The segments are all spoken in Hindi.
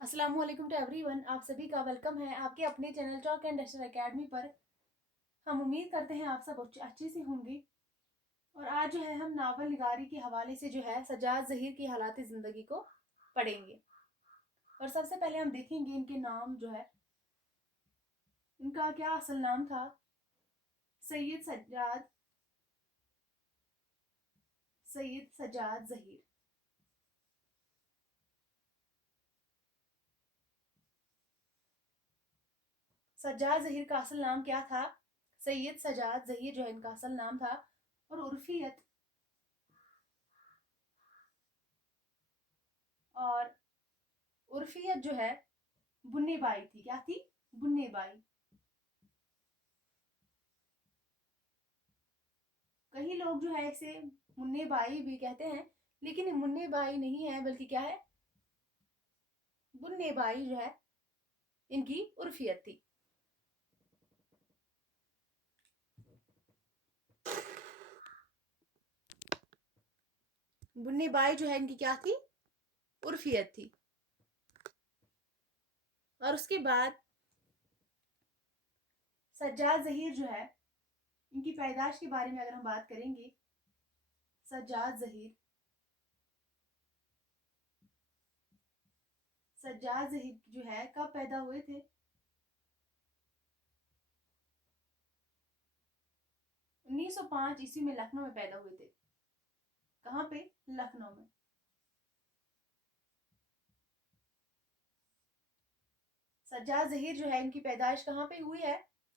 अस्सलाम वालेकुम टू एवरीवन। आप सभी का वेलकम है आपके अपने channel talk and duster academy पर। हम उम्मीद करते हैं आप सब अच्छे से होंगे। और आज जो है हम नावल निगारी के हवाले से जो है सज्जाद ज़हीर की हालात ज़िंदगी को पढ़ेंगे। और सबसे पहले हम देखेंगे इनके नाम जो है, इनका क्या असल नाम था। सैयद सज्जाद ज़हीर। सज्जाद ज़हीर का असल नाम क्या था? सैयद सज्जाद ज़हीर जो है इनका असल नाम था। और और उर्फियत जो है बुन्ने बाई थी। क्या थी? बुन्ने बाई। कई लोग जो है इसे मुन्ने बाई भी कहते हैं, लेकिन ये मुन्ने बाई नहीं है, बल्कि क्या है, बुन्ने बाई जो है इनकी उर्फियत थी। बुन्ने बाई जो है इनकी क्या थी? उर्फियत थी। और उसके बाद सज्जाद ज़हीर जो है, इनकी पैदाश के बारे में अगर हम बात करेंगे, सज्जाद ज़हीर सज्जाद ज़हीर जो है कब पैदा हुए थे? 1905 ईस्वी में लखनऊ में पैदा हुए थे। कहाँ पे? लखनऊ में। सज्जाद ज़हीर जो है इनकी पैदाइश कहाँ पे हुई है?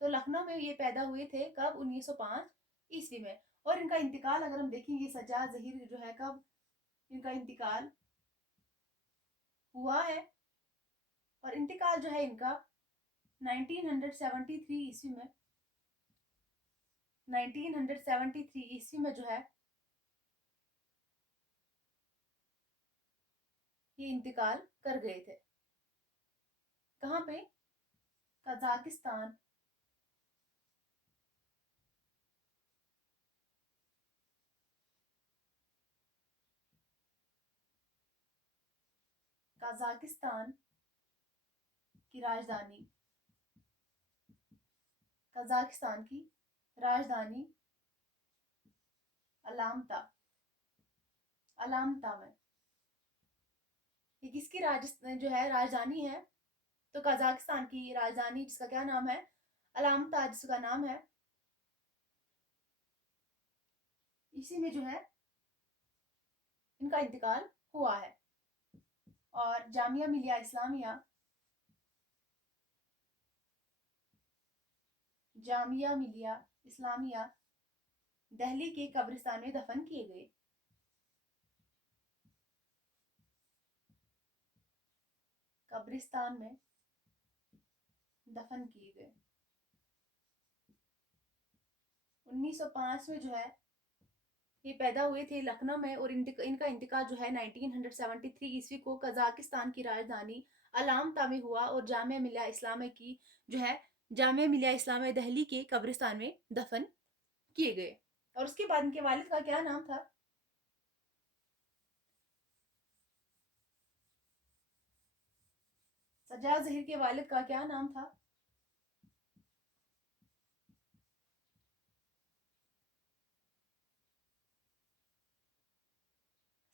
तो लखनऊ में ये पैदा हुए थे। कब? 1905 ईस्वी में। और इनका इंतकाल अगर हम देखेंगे, सज्जाद ज़हीर जो है कब इनका इंतकाल हुआ है? और इंतकाल जो है इनका 1973 ईस्वी में। 1973 ईस्वी में जो है ये इंतकाल कर गए थे। कहाँ पे? कजाकिस्तान। कजाकिस्तान की राजधानी, कजाकिस्तान की राजधानी अलामता, अलामता में। ये किसकी राजस्थान जो है राजधानी है? तो कजाकिस्तान की राजधानी जिसका क्या नाम है? अलामता जिसका नाम है। इसी में जो है इनका इंतकाल हुआ है। और जामिया मिलिया इस्लामिया, जामिया मिलिया इस्लामिया दिल्ली के कब्रिस्तान में दफन किए गए। कब्रिस्तान में दफन किए गए। 1905 में जो है ये पैदा हुए थे लखनऊ में। और इनका इंतकाल जो है 1973 ईस्वी को कजाकिस्तान की राजधानी अलामता में हुआ। और जामिया मिलिया इस्लामिया की जो है, जामिया मिलिया इस्लामिया दिल्ली के कब्रिस्तान में दफन किए गए। और उसके बाद इनके वालिद का क्या नाम था? सज्जाद ज़हीर के वालिद का क्या नाम था?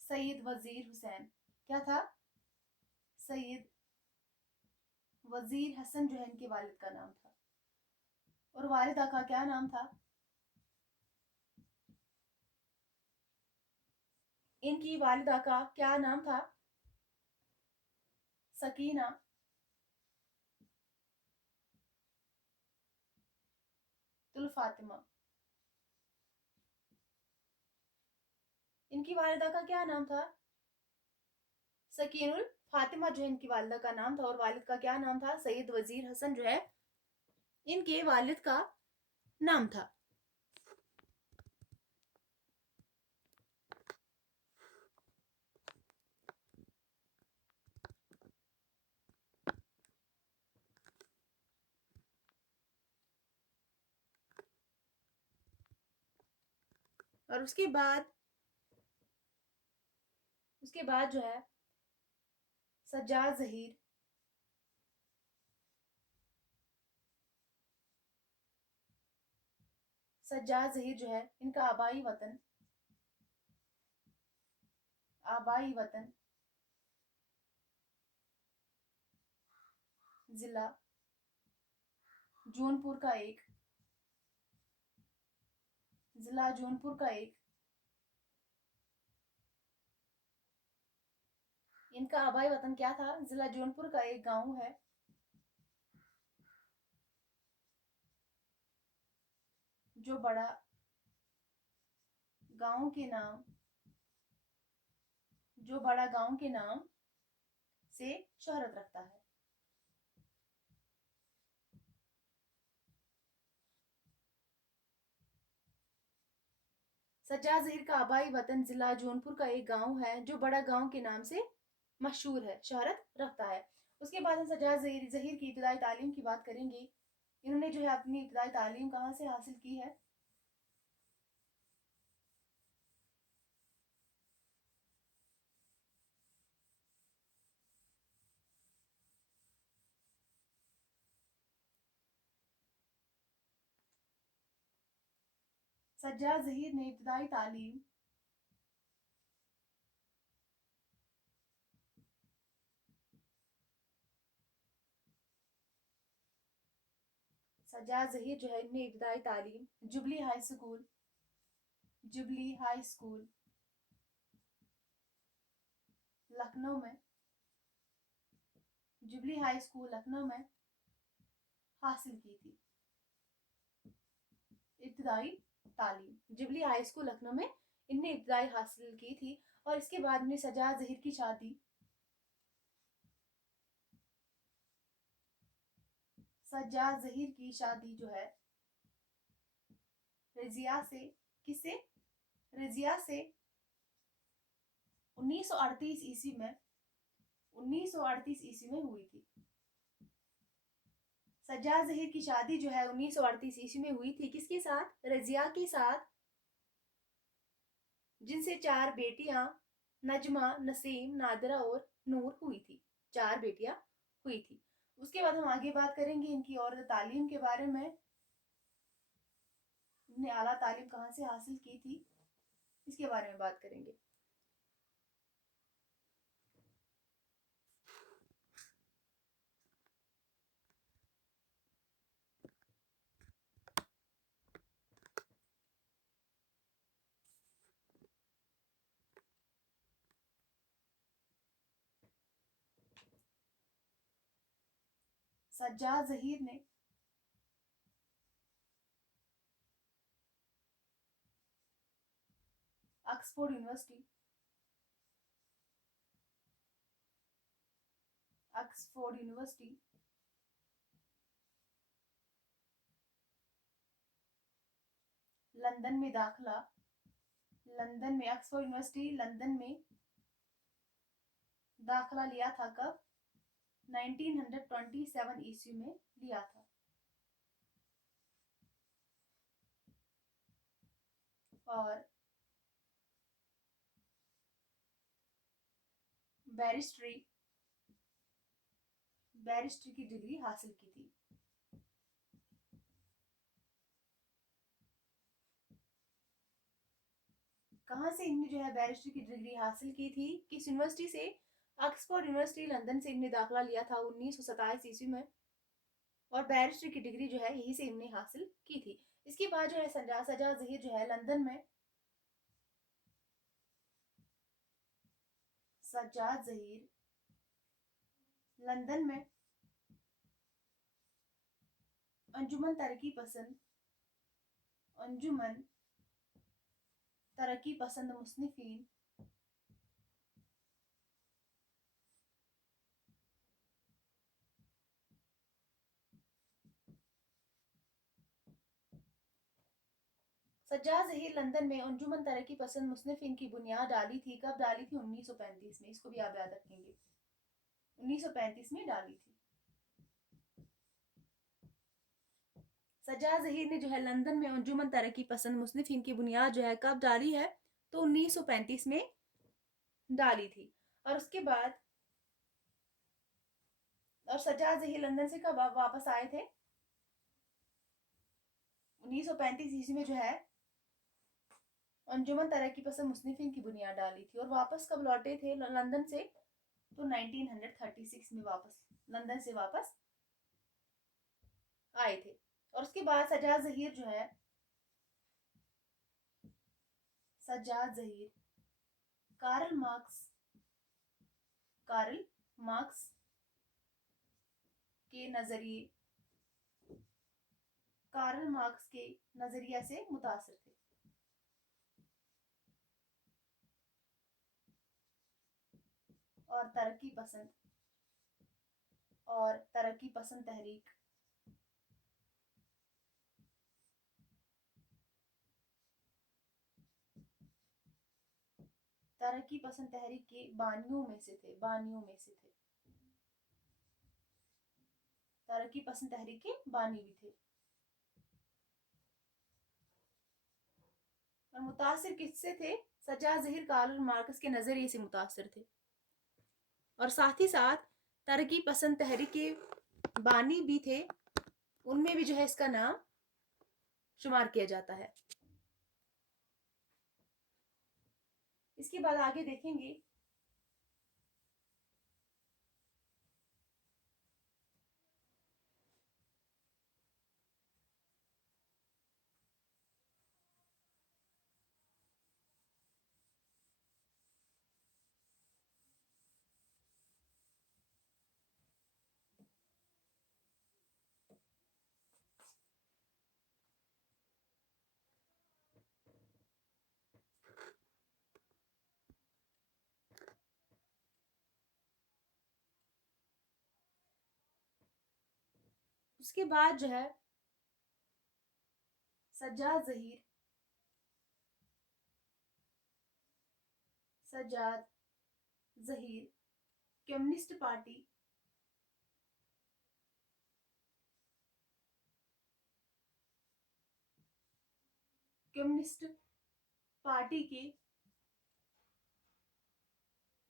सैयद वजीर हुसैन। क्या था? सैयद वजीर हसन जो है इनके वालिद का नाम था। और वालिदा का क्या नाम था? इनकी वालिदा का क्या नाम था? सकीना तुल फातिमा। इनकी वालिदा का क्या नाम था? सकीनुल फातिमा जो है इनकी वालिदा का नाम था। और वालिद का क्या नाम था? सैयद वजीर हसन जो है इनके वालिद का नाम था। और उसके बाद जो है सज्जाद ज़हीर सज्जाद ज़हीर जो है इनका आबाई वतन जिला जौनपुर का एक इनका आबाई वतन क्या था? जिला जौनपुर का एक गांव है जो बड़ा गांव के नाम से शोहरत रखता है। सज्जाद ज़हीर का आबाई वतन जिला जौनपुर का एक गांव है जो बड़ा गांव के नाम से मशहूर है, शोहरत रखता है। उसके बाद हम सज्जाद ज़हीर की इब्तदाई तालीम की बात करेंगे। इन्होंने जो है अपनी इब्तदाई तालीम कहाँ से हासिल की है? सज्जाद ज़हीर ने इब्तदाई तालीम सज्जाद ज़हीर जो है इन्हें इब्तदाई तालीम जुबली हाई स्कूल लखनऊ में हासिल की थी। इब्तदाई तालीम जुबली हाई स्कूल लखनऊ में इनने इब्तदाई हासिल की थी। और इसके बाद में सज्जाद ज़हीर की शादी जो है रजिया से किससे? रजिया से 1938 ईस्वी में हुई थी। सज्जाद ज़हीर की शादी जो है 1938 ईस्वी में हुई थी। किसके साथ? रजिया के साथ, जिनसे 4 बेटियां नजमा, नसीम, नादरा और नूर हुई थी। 4 बेटियां हुई थी। उसके बाद हम आगे बात करेंगे इनकी और तालीम के बारे में। इन्हें आला तालीम कहाँ से हासिल की थी, इसके बारे में बात करेंगे। सज्जाद ज़हीर ने ऑक्सफोर्ड यूनिवर्सिटी लंदन में ऑक्सफोर्ड यूनिवर्सिटी लंदन में दाखिला लिया था। कब? 1927 ईस्वी में लिया था। और बैरिस्ट्री की डिग्री हासिल की थी। कहाँ से इन्होंने जो है बैरिस्ट्री की डिग्री हासिल की थी? किस यूनिवर्सिटी से? ऑक्सफोर्ड यूनिवर्सिटी लंदन से इन्होंने दाखिला लिया था 1927 ईस्वी में। और बैरिस्ट्री की डिग्री जो है यहीं से इन्होंने हासिल की थी। इसके बाद जो है सज्जाद ज़हीर जो है लंदन में अंजुमन तरक्की पसंद मुस्लिमीन सज्जाद ज़हीर लंदन में अंजुमन तरक्की पसंद मुस्लिमीन की बुनियाद डाली थी। कब डाली थी? 1935 में। इसको भी आप याद रखेंगे, 1935 में डाली थी। सज्जाद ज़हीर ने जो है लंदन में अंजुमन तरक्की पसंद मुस्लिमीन की बुनियाद जो है कब डाली है? तो 1935 में डाली थी। और उसके बाद सज्जाद ज़हीर लंदन से कब वापस आए थे? 1935 ईस्वी में जो है अंजुमन तरक्की पसंद मुस्लिमीन की बुनियाद डाली थी। और वापस कब लौटे थे लंदन से? तो 1936 में वापस लंदन से वापस आए थे। और उसके बाद सज्जाद जहीर जो है, सज्जाद जहीर कार्ल मार्क्स के नजरिए कार्ल मार्क्स के नजरिया से मुतासिर थे। और तरक्की पसंद तहरीक के बानियों में से थे। तरक्की पसंद तहरीक के बानी भी थे। और मुतासिर किससे थे? सज्जाद जहीर कार्ल मार्क्स के नजरिए से मुतासिर थे। और साथ ही साथ तरक्की पसंद तहरीक के बानी भी थे, उनमें भी जो है इसका नाम शुमार किया जाता है। इसके बाद आगे देखेंगे उसके बाद जो है सज्जाद जहीर कम्युनिस्ट पार्टी के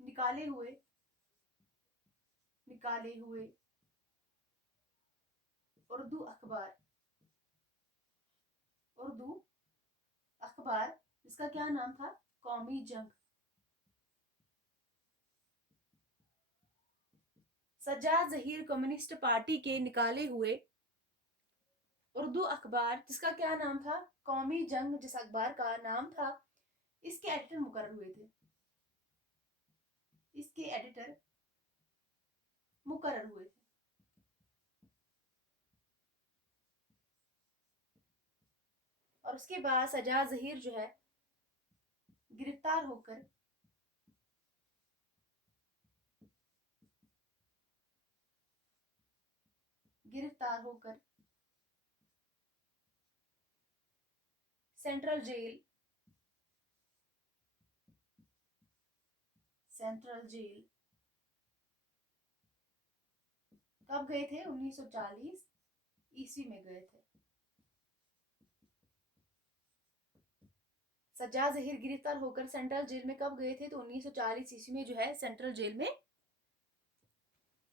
निकाले हुए उर्दू अखबार जिसका क्या नाम था? कौमी जंग। सज्जाद जहीर कम्युनिस्ट पार्टी के निकाले हुए उर्दू अखबार जिसका क्या नाम था? कौमी जंग, जिस अखबार का नाम था, इसके एडिटर मुकर्रर हुए थे। और उसके बाद सज्जाद जहीर जो है गिरफ्तार होकर सेंट्रल जेल कब गए थे? 1940 ईस्वी में गए थे। सज्जाद जहीर गिरफ्तार होकर सेंट्रल जेल में कब गए थे? तो 1940 ईस्वी में जो है सेंट्रल जेल में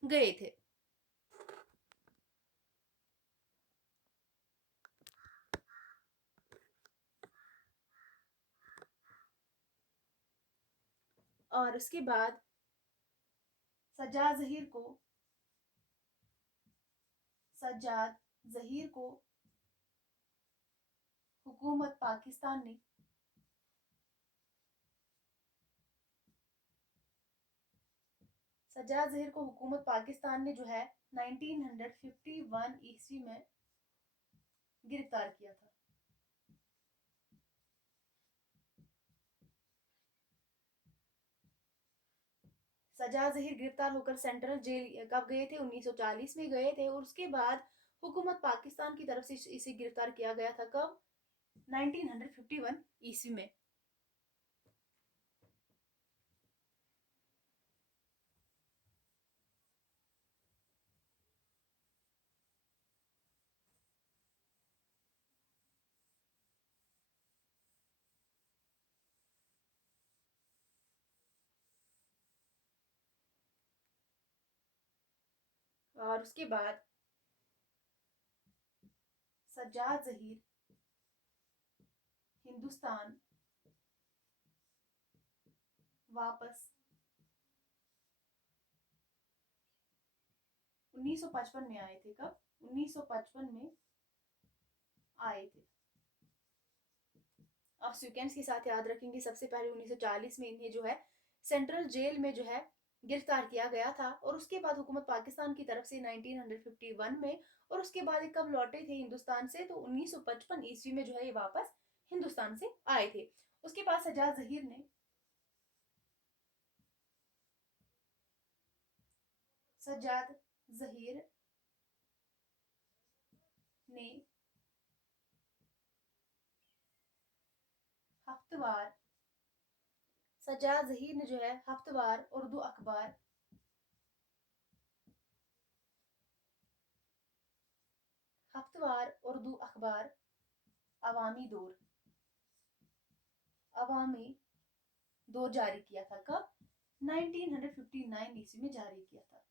गए थे। और उसके बाद सज्जाद जहीर को हुकूमत पाकिस्तान ने जो है 1951 ईस्वी में गिरफ्तार किया था। सज्जाद जहीर गिरफ्तार होकर सेंट्रल जेल कब गए थे? 1940 में गए थे। और उसके बाद हुकूमत पाकिस्तान की तरफ से इसे गिरफ्तार किया गया था। कब? 1951 ईस्वी में। और उसके बाद सज्जाद जहीर हिंदुस्तान वापस 1955 में आए थे। कब? 1955 में आए थे। आप सीक्वेंस के साथ याद रखेंगे। सबसे पहले 1940 में इन्हें जो है सेंट्रल जेल में जो है गिरफ्तार किया गया था, और उसके बाद हुकूमत पाकिस्तान की तरफ से 1951 में, और उसके बाद ये कब लौटे थे हिंदुस्तान से, तो 1955 ईस्वी में जो है ये वापस हिंदुस्तान से आए थे। उसके बाद सज्जाद जहीर ने सज्जाद जहीर ने हफ्तवार सज्जाद जहीर ने जो है हफ्तवार उर्दू अखबार अवामी दौर जारी किया था। कब? 1959 ईस्वी में जारी किया था।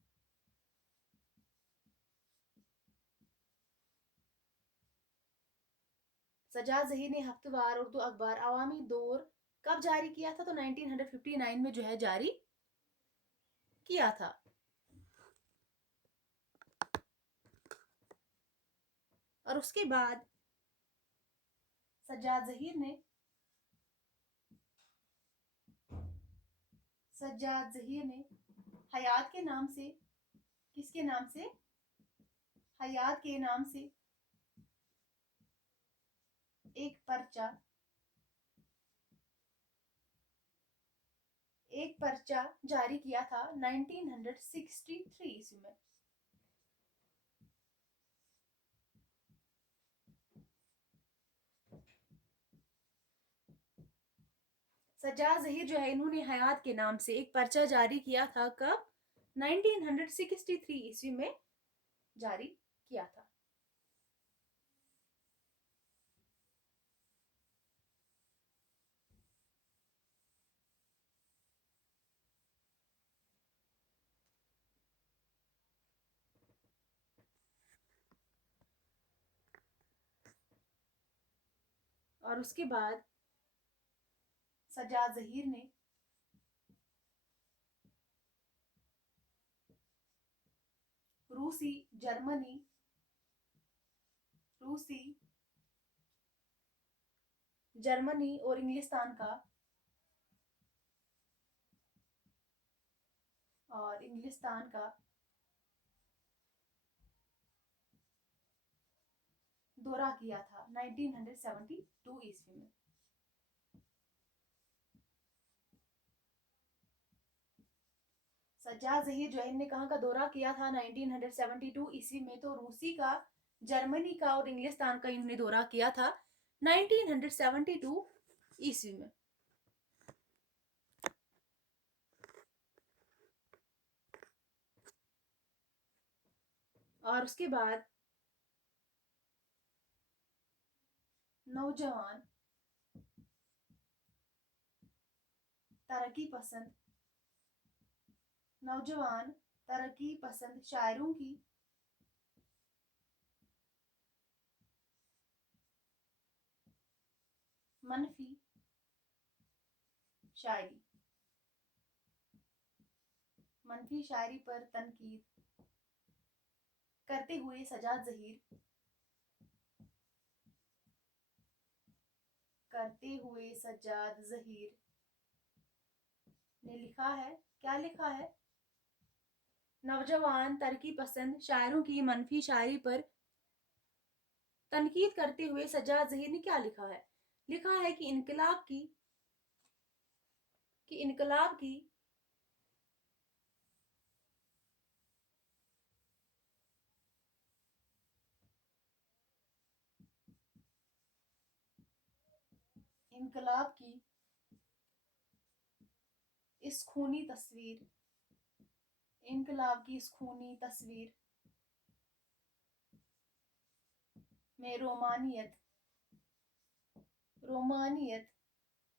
सज्जाद जहीर ने हफ्तेवार उर्दू अखबार अवामी दौर कब जारी किया था? तो 1959 में जो है जारी किया था। और उसके बाद सज्जाद जहीर ने हयात के नाम से, किसके नाम से? हयात के नाम से एक पर्चा जारी किया था 1963 ईस्वी में। सज्जाद जहीर जो है इन्होंने हयात के नाम से एक पर्चा जारी किया था। कब? 1963 ईस्वी में जारी किया था। और उसके बाद सज्जाद जहीर ने रूसी जर्मनी और इंग्लिस्तान का दौरा किया था 1972 ईस्वी में। सज्जाद जहीर जो है इनने कहाँ का दौरा किया था 1972 ईस्वी में? तो रूसी का, जर्मनी का और इंग्लिस्तान का इन्होंने दौरा किया था 1972 ईस्वी में। और उसके बाद नौजवान तरक्की पसंद शायरों की मनफी शायरी पर तनकीद करते हुए सज्जाद जहीर ने लिखा है। क्या लिखा है? नौजवान तरक्की पसंद शायरों की मनफी शायरी पर तनकीद करते हुए सज्जाद जहीर ने क्या लिखा है? लिखा है कि इनकलाब की इस खूनी तस्वीर में रोमानियत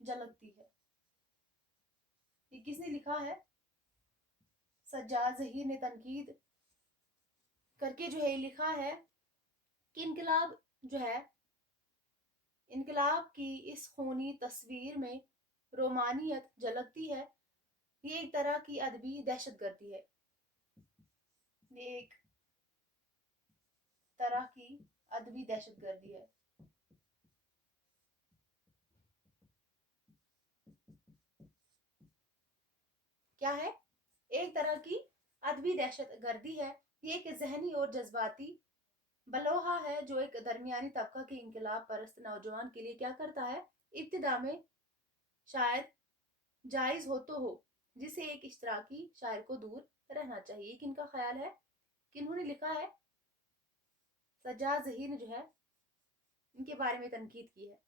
झलकती है। ये किसने लिखा है? सज्जाद जहीर ने तनकीद करके जो है लिखा है कि इनकलाब जो है इनकलाब की इस खूनी तस्वीर में रोमानियत झलकती है। ये एक तरह की अदबी दहशतगर्दी है। ये एक तरह की अदबी दहशतगर्दी है। क्या है? एक तरह की अदबी दहशतगर्दी है। ये एक ज़हनी और जज़्बाती बलोहा है जो एक दरमियानी तबका के इनकलाब परस्त नौजवान के लिए क्या करता है? इब्तिदा में शायद जायज़ हो तो हो, जिसे एक इश्तराकी शायर को दूर रहना चाहिए। किनका ख़्याल है? किन्होंने लिखा है? सज्जाद ज़हीर ने जो है इनके बारे में तनकीद की है।